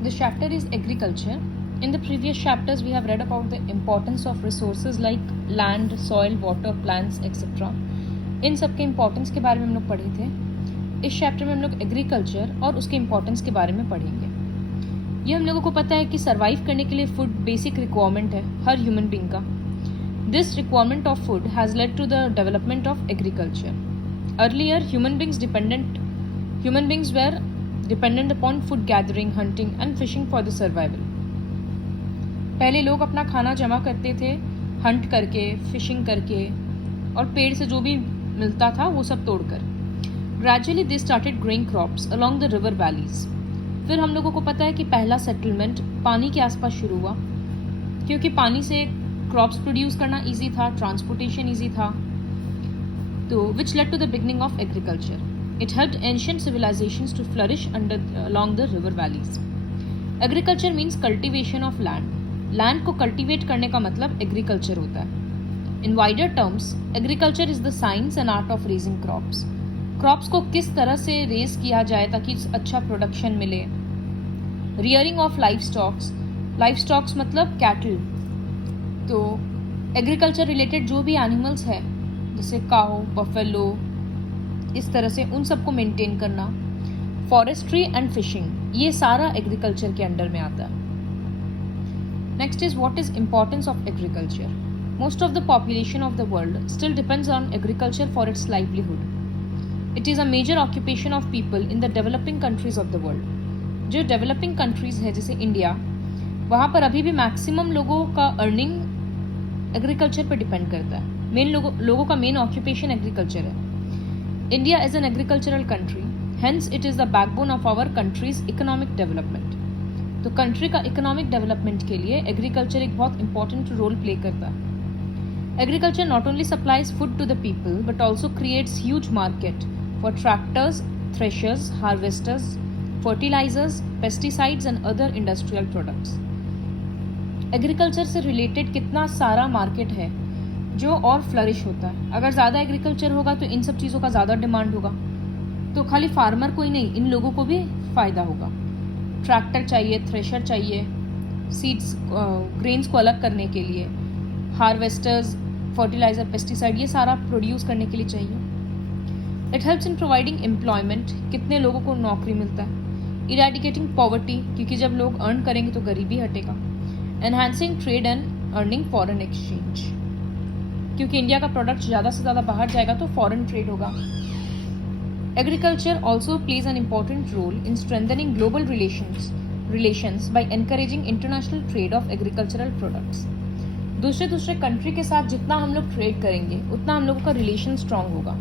This chapter is agriculture. In the previous chapters, we have read about the importance of resources like land, soil, water, plants, etc. इन सब के importance के बारे में हम लोग पढ़े थे. इस चैप्टर में हम लोग एग्रीकल्चर और उसके इम्पोर्टेंस के बारे में पढ़ेंगे. ये हम लोगों को पता है कि सर्वाइव करने के लिए फूड बेसिक रिक्वायरमेंट है हर ह्यूमन बींग का. This requirement of food has led to the development of agriculture. Earlier human beings were dependent upon food gathering, hunting and fishing for the survival. पहले लोग अपना खाना जमा करते थे हंट करके, फिशिंग करके और पेड़ से जो भी मिलता था वो सब तोड़कर. Gradually they started growing crops along the river valleys. फिर हम लोगों को पता है कि पहला सेटलमेंट पानी के आसपास शुरू हुआ क्योंकि पानी से क्रॉप्स प्रोड्यूस करना ईजी था, ट्रांसपोर्टेशन ईजी था. तो which led to the beginning of agriculture. It helped ancient civilizations to flourish along the river valleys. Agriculture means cultivation of land. Land को cultivate करने का मतलब agriculture होता है. In wider terms, agriculture is the science and art of raising crops. Crops को किस तरह से raise किया जाए ताकि अच्छा production मिले. Rearing of livestock मतलब cattle. तो agriculture related जो भी animals है जैसे cow, buffalo, इस तरह से उन सबको मेंटेन करना. फॉरेस्ट्री एंड फिशिंग, ये सारा एग्रीकल्चर के अंडर में आता है. Next is what is importance of agriculture. Most of the population of the world still depends on agriculture for its livelihood. It is a major occupation of people in the developing countries of the world. जो developing countries है जैसे India, वहाँ पर अभी भी maximum लोगों का earning agriculture पर डिपेंड करता है. लोगों का मेन ऑक्यूपेशन एग्रीकल्चर है. India is an agricultural country, hence it is the backbone of our country's economic development. तो कंट्री का इकोनॉमिक डेवलपमेंट के लिए एग्रीकल्चर एक बहुत इंपॉर्टेंट रोल प्ले करता है. Agriculture not only supplies food to the people but also creates huge market for tractors, threshers, harvesters, fertilizers, pesticides and other industrial products. Agriculture से related कितना सारा market है जो और फ्लरिश होता है. अगर ज़्यादा एग्रीकल्चर होगा तो इन सब चीज़ों का ज़्यादा डिमांड होगा. तो खाली फार्मर को ही नहीं, इन लोगों को भी फ़ायदा होगा. ट्रैक्टर चाहिए, थ्रेशर चाहिए, सीड्स ग्रेन्स को अलग करने के लिए, हार्वेस्टर्स, फर्टिलाइज़र, पेस्टिसाइड, ये सारा प्रोड्यूस करने के लिए चाहिए. It helps in providing employment, कितने लोगों को नौकरी मिलता है. इरेडिकेटिंग पॉवर्टी, क्योंकि जब लोग अर्न करेंगे तो गरीबी हटेगा. Enhancing trade and earning foreign exchange, क्योंकि इंडिया का प्रोडक्ट ज़्यादा से ज़्यादा बाहर जाएगा तो फॉरेन ट्रेड होगा. Agriculture also plays an important role in strengthening global relations by encouraging international trade of agricultural products. दूसरे कंट्री के साथ जितना हम लोग ट्रेड करेंगे उतना हम लोगों का रिलेशन स्ट्रांग होगा.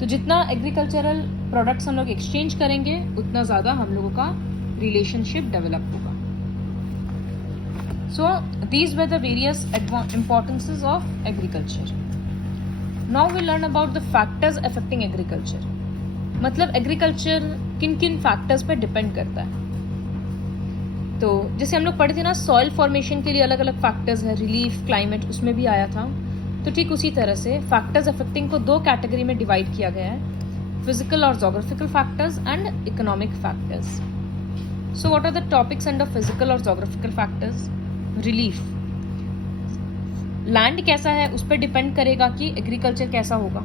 तो जितना एग्रीकल्चरल प्रोडक्ट्स हम लोग एक्सचेंज करेंगे उतना ज़्यादा हम लोगों का रिलेशनशिप डेवलप होगा. So these were the various importances of agriculture. Now we learn about the factors affecting agriculture. मतलब एग्रीकल्चर किन किन फैक्टर्स पे डिपेंड करता है. तो जैसे हम लोग पढ़े थे ना, सॉइल फॉर्मेशन के लिए अलग अलग फैक्टर्स हैं, रिलीफ, क्लाइमेट, उसमें भी आया था. तो ठीक उसी तरह से फैक्टर्स अफेक्टिंग को दो कैटेगरी में डिवाइड किया गया है, फिजिकल और geographical factors and economic factors. So what are the topics under physical और जोग्राफिकल फैक्टर्स. रिलीफ, लैंड कैसा है उस पर डिपेंड करेगा कि एग्रीकल्चर कैसा होगा.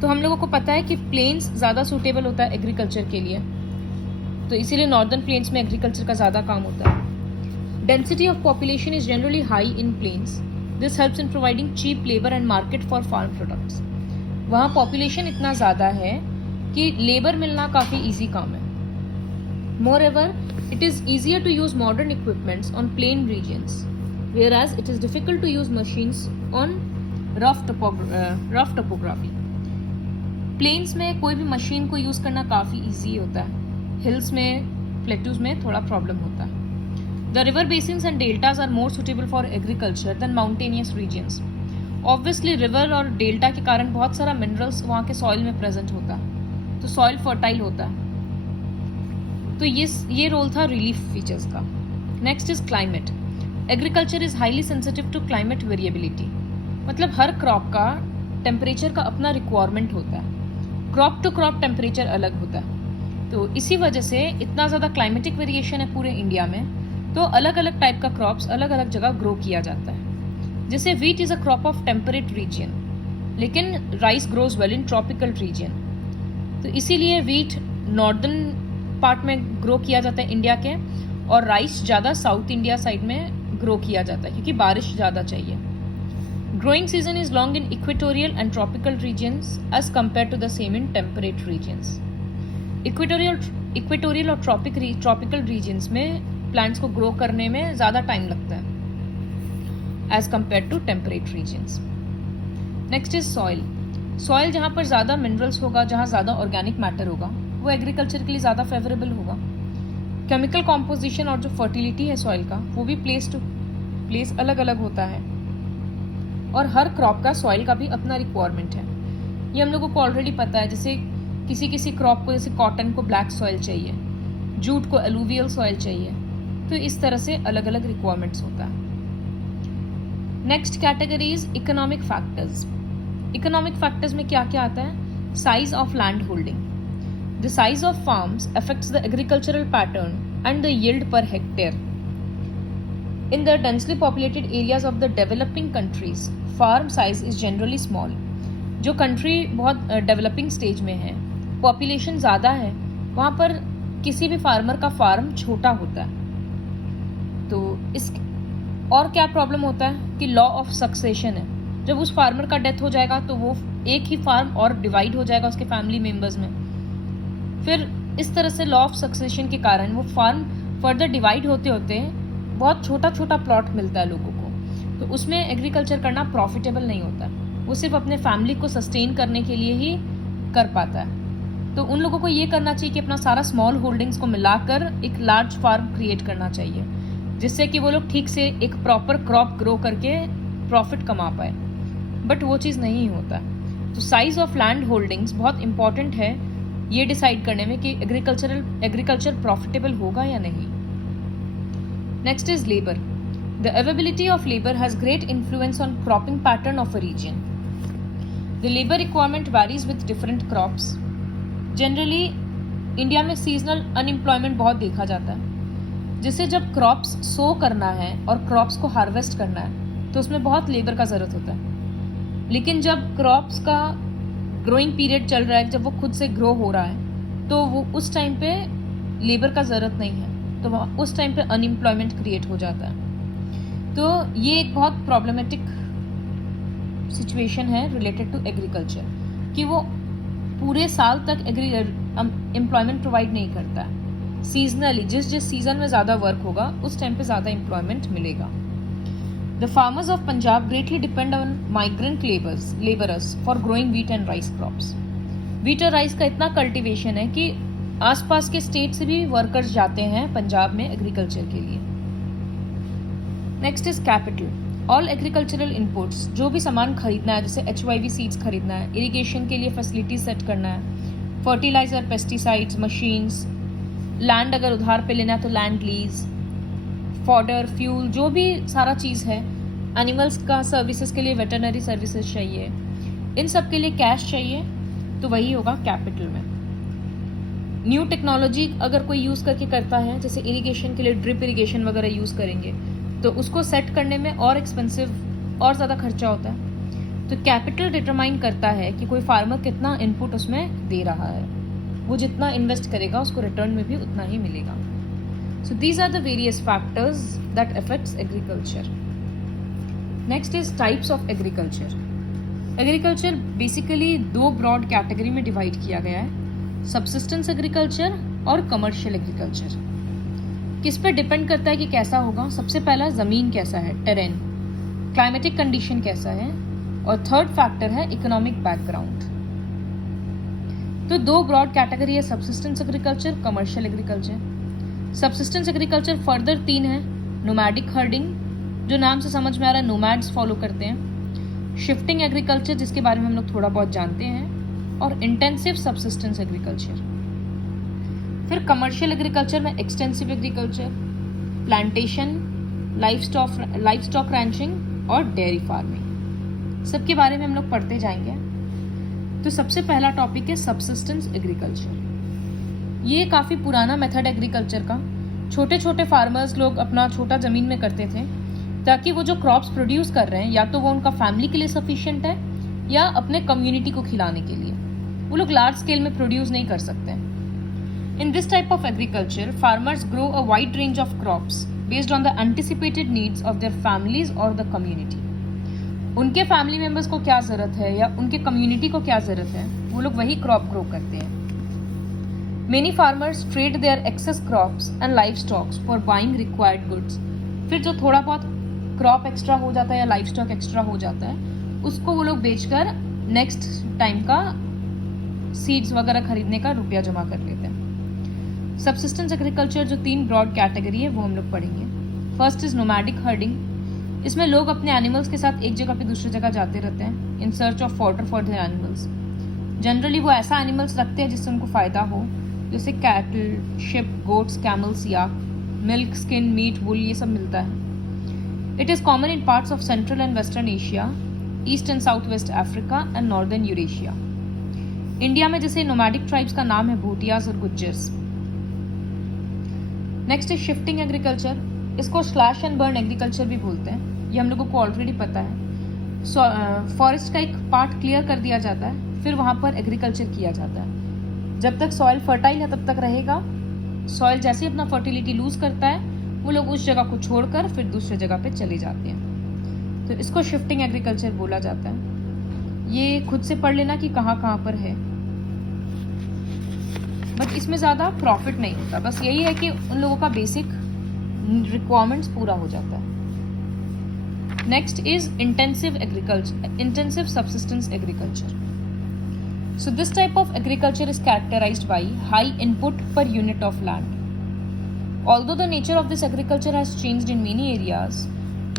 तो हम लोगों को पता है कि प्लेन्स ज़्यादा सूटेबल होता है एग्रीकल्चर के लिए, तो इसीलिए नॉर्दर्न प्लेन्स में एग्रीकल्चर का ज़्यादा काम होता है. Density of population is generally high in plains. This helps in providing cheap labour and market for farm products. वहाँ पॉपुलेशन इतना ज़्यादा है कि लेबर मिलना काफ़ी ईजी काम है. Moreover, it is easier to use modern equipments on plain regions, whereas it is difficult to use machines on rough topography. Plains में कोई भी मशीन को यूज़ करना काफ़ी easy होता है. Hills में, plateaus में थोड़ा problem होता है. The river basins and deltas are more suitable for agriculture than mountainous regions. Obviously, river और delta के कारण बहुत सारा minerals वहाँ के soil में present होता है, तो soil fertile होता है. तो ये रोल था रिलीफ फीचर्स का. Next is climate. Agriculture is highly sensitive to climate variability. मतलब हर क्रॉप का टेम्परेचर का अपना रिक्वायरमेंट होता है. क्रॉप टू क्रॉप टेम्परेचर अलग होता है. तो इसी वजह से इतना ज़्यादा क्लाइमेटिक वेरिएशन है पूरे इंडिया में, तो अलग अलग टाइप का क्रॉप्स अलग अलग जगह ग्रो किया जाता है। जैसे wheat is a crop of temperate region, लेकिन rice grows well in tropical region. तो इसीलिए वीट नॉर्दर्न पार्ट में ग्रो किया जाता है इंडिया के, और राइस ज़्यादा साउथ इंडिया साइड में ग्रो किया जाता है क्योंकि बारिश ज़्यादा चाहिए। Growing season is long in equatorial and tropical regions as compare to the same in temperate regions. Equatorial और ट्रॉपिकल रीजन्स में प्लांट्स को ग्रो करने में ज़्यादा टाइम लगता है as compare to temperate regions. Next is soil. Soil जहाँ पर ज़्यादा मिनरल्स होगा, जहाँ ज़्यादा ऑर्गेनिक मैटर होगा, वो एग्रीकल्चर के लिए ज़्यादा फेवरेबल होगा। केमिकल कॉम्पोजिशन और जो फर्टिलिटी है सॉइल का, वो भी प्लेस अलग अलग होता है, और हर क्रॉप का सॉइल का भी अपना रिक्वायरमेंट है। ये हम लोगों को ऑलरेडी पता है। जैसे किसी क्रॉप को, जैसे कॉटन को ब्लैक सॉइल चाहिए, जूट को एलुवियल सॉइल चाहिए, तो इस तरह से अलग अलग रिक्वायरमेंट्स होता है। Next category is economic factors. Economic factors में क्या क्या आता है? Size of land holding. The size of farms affects the agricultural pattern and the yield per hectare. In the densely populated areas of the developing countries, farm size is generally small. जो country बहुत developing stage में है, population ज़्यादा है, वहाँ पर किसी भी फार्मर का फार्म छोटा होता है। तो इस और क्या प्रॉब्लम होता है कि लॉ ऑफ सक्सेशन है। जब उस फार्मर का डेथ हो जाएगा तो वो एक ही फार्म और डिवाइड हो जाएगा उसके फैमिली मेम्बर्स में। फिर इस तरह से लॉ ऑफ सक्सेशन के कारण वो फार्म फर्दर डिवाइड होते होते बहुत छोटा छोटा प्लॉट मिलता है लोगों को, तो उसमें एग्रीकल्चर करना प्रॉफिटेबल नहीं होता। वो सिर्फ अपने फैमिली को सस्टेन करने के लिए ही कर पाता है। तो उन लोगों को ये करना चाहिए कि अपना सारा स्मॉल होल्डिंग्स को मिलाकर एक लार्ज फार्म क्रिएट करना चाहिए, जिससे कि वो लोग ठीक से एक प्रॉपर क्रॉप ग्रो करके प्रॉफिट कमा पाए। बट वो चीज़ नहीं होता। तो साइज ऑफ लैंड होल्डिंग्स बहुत इंपॉर्टेंट है ये डिसाइड करने में कि एग्रीकल्चर प्रॉफिटेबल होगा या नहीं। Next is labor. The availability of labor has great influence on cropping pattern of a region. The labor requirement varies with different crops. Generally, India में seasonal unemployment बहुत देखा जाता है, जिससे जब क्रॉप्स सो करना है और क्रॉप्स को हार्वेस्ट करना है तो उसमें बहुत लेबर का ज़रूरत होता है। लेकिन जब क्रॉप्स का ग्रोइंग पीरियड चल रहा है, जब वो खुद से ग्रो हो रहा है, तो वो उस टाइम पे लेबर का ज़रूरत नहीं है, तो उस टाइम पे अनएम्प्लॉयमेंट क्रिएट हो जाता है। तो ये एक बहुत प्रॉब्लमेटिक सिचुएशन है रिलेटेड टू एग्रीकल्चर कि वो पूरे साल तक एम्प्लॉयमेंट प्रोवाइड नहीं करता है। सीजनली जिस सीजन में ज़्यादा वर्क होगा उस टाइम पे ज़्यादा एम्प्लॉयमेंट मिलेगा। The farmers of Punjab greatly depend on migrant labourers for growing wheat and rice crops. Wheat और राइस का इतना कल्टिवेशन है कि आसपास के स्टेट से भी वर्कर्स जाते हैं पंजाब में एग्रीकल्चर के लिए। Next is capital. All agricultural inputs, जो भी सामान खरीदना है, जैसे HYV सीड्स खरीदना है, इरिगेशन के लिए फैसिलिटी सेट करना है, फर्टिलाइजर, पेस्टिसाइड्स, मशीन्स, लैंड अगर उधार पे लेना है तो लैंड लीज, फॉडर, फ्यूल, जो भी सारा चीज़ है, एनिमल्स का सर्विसेज के लिए वेटरनरी सर्विसेज चाहिए, इन सब के लिए कैश चाहिए, तो वही होगा कैपिटल में। न्यू टेक्नोलॉजी अगर कोई यूज़ करके करता है, जैसे इरिगेशन के लिए ड्रिप इरिगेशन वगैरह यूज़ करेंगे, तो उसको सेट करने में और एक्सपेंसिव और ज़्यादा खर्चा होता है। तो कैपिटल डिटरमाइन करता है कि कोई फार्मर कितना इनपुट उसमें दे रहा है, वो जितना इन्वेस्ट करेगा उसको रिटर्न में भी उतना ही मिलेगा। So these are the various factors that affects agriculture. Next is types of agriculture. Agriculture basically दो ब्रॉड कैटेगरी में डिवाइड किया गया है, सब्सिस्टेंस एग्रीकल्चर और कमर्शियल एग्रीकल्चर। किस पे डिपेंड करता है कि कैसा होगा? सबसे पहला ज़मीन कैसा है, टेरेन, क्लाइमेटिक कंडीशन कैसा है, और थर्ड फैक्टर है इकोनॉमिक बैकग्राउंड। तो दो ब्रॉड कैटेगरी है, subsistence agriculture, commercial agriculture. Subsistence agriculture further तीन है, नोमैडिक हर्डिंग, जो नाम से समझ में आ रहा है नोमैड्स फॉलो करते हैं, शिफ्टिंग एग्रीकल्चर जिसके बारे में हम लोग थोड़ा बहुत जानते हैं, और इंटेंसिव सब्सिस्टेंस एग्रीकल्चर। फिर कमर्शियल एग्रीकल्चर में extensive agriculture, plantation, livestock ranching और डेयरी फार्मिंग, सबके बारे में हम लोग पढ़ते जाएंगे। तो सबसे पहला टॉपिक है सब्सिस्टेंस एग्रीकल्चर। ये काफ़ी पुराना मेथड एग्रीकल्चर का। छोटे छोटे फार्मर्स लोग अपना छोटा ज़मीन में करते थे ताकि वो जो क्रॉप्स प्रोड्यूस कर रहे हैं या तो वो उनका फैमिली के लिए सफिशिएंट है या अपने कम्युनिटी को खिलाने के लिए। वो लोग लार्ज स्केल में प्रोड्यूस नहीं कर सकते। In this type of agriculture farmers grow a wide range of crops based on the anticipated needs of their families और द कम्युनिटी। उनके फैमिली मेम्बर्स को क्या ज़रूरत है या उनके कम्युनिटी को क्या ज़रूरत है, वो लोग वही क्रॉप ग्रो करते हैं। Many farmers trade their excess crops and life stocks for buying required goods. फिर जो थोड़ा बहुत क्रॉप एक्स्ट्रा हो जाता है या लाइफ स्टॉक एक्स्ट्रा हो जाता है, उसको वो लोग बेचकर नेक्स्ट टाइम का सीड्स वगैरह खरीदने का रुपया जमा कर लेते हैं। सबसिस्टेंस एग्रीकल्चर जो 3 ब्रॉड कैटेगरी है वो हम लोग पढ़ेंगे। First is nomadic herding. इसमें लोग अपने एनिमल्स के साथ एक जगह पे दूसरी जगह जाते रहते हैं in search of fodder for their animals. Generally वो ऐसा एनिमल्स रखते हैं जिससे उनको फ़ायदा हो, जैसे कैटल, शिप, गोट्स, कैमल्स या मिल्क, स्किन, मीट, वुल, ये सब मिलता है। It is common in parts of central and western Asia, east and south west Africa and northern Eurasia. India में जैसे नोमैडिक ट्राइब्स का नाम है भूटियाज और Gujjars. Next is shifting agriculture. इसको स्लैश एंड बर्न एग्रीकल्चर भी बोलते हैं, ये हम लोगों को ऑलरेडी पता है। फॉरेस्ट का एक पार्ट क्लियर कर दिया जाता है, फिर वहाँ पर एग्रीकल्चर किया जाता है। जब तक सॉइल फर्टाइल है तब तक रहेगा। सॉइल जैसे ही अपना फर्टिलिटी लूज करता है, वो लोग उस जगह को छोड़कर फिर दूसरे जगह पे चले जाते हैं। तो इसको शिफ्टिंग एग्रीकल्चर बोला जाता है। ये खुद से पढ़ लेना कि कहाँ कहाँ पर है, बट इसमें ज़्यादा प्रॉफिट नहीं होता। बस यही है कि उन लोगों का बेसिक रिक्वायरमेंट्स पूरा हो जाता है। Next is intensive agriculture, intensive subsistence agriculture. So this type of agriculture is characterized by high input per unit of land. Although the nature of this agriculture has changed in many areas,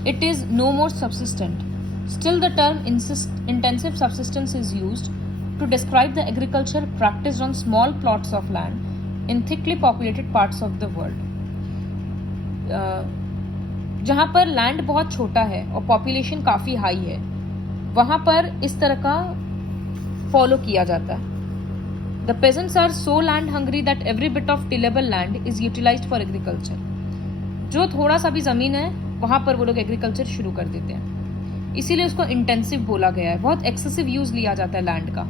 it is no more subsistent. Still, the term intensive subsistence is used to describe the agriculture practiced on small plots of land in thickly populated parts of the world. जहाँ पर land बहुत छोटा है और population काफ़ी high है, वहाँ पर इस तरह का फॉलो किया जाता है। The peasants are so land hungry that every bit of tillable land is utilised for agriculture. जो थोड़ा सा भी ज़मीन है वहाँ पर वो लोग एग्रीकल्चर शुरू कर देते हैं, इसीलिए उसको इंटेंसिव बोला गया है। बहुत एक्सेसिव यूज़ लिया जाता है लैंड का।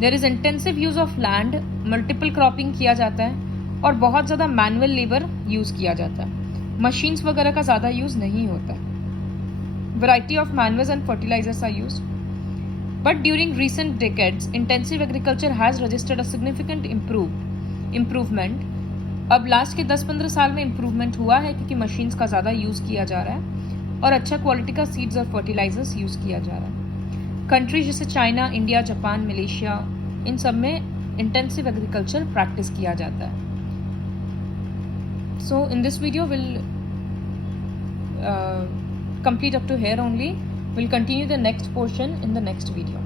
There is intensive use of land, multiple cropping किया जाता है और बहुत ज़्यादा मैनुअल लेबर यूज़ किया जाता है। मशीन्स वगैरह का ज़्यादा यूज़ नहीं होता है। Variety of manuals and fertilizers are used. But during recent decades, intensive agriculture has registered a significant improvement. अब लास्ट के 10-15 साल में इम्प्रूवमेंट हुआ है क्योंकि मशीन्स का ज़्यादा यूज़ किया जा रहा है और अच्छा क्वालिटी का सीड्स और फर्टिलाइजर्स यूज़ किया जा रहा है। कंट्रीज जैसे चाइना, इंडिया, जापान, मलेशिया, इन सब में इंटेंसिव एग्रीकल्चर प्रैक्टिस किया जाता है। So in this video will complete up to here only. We'll continue the next portion in the next video.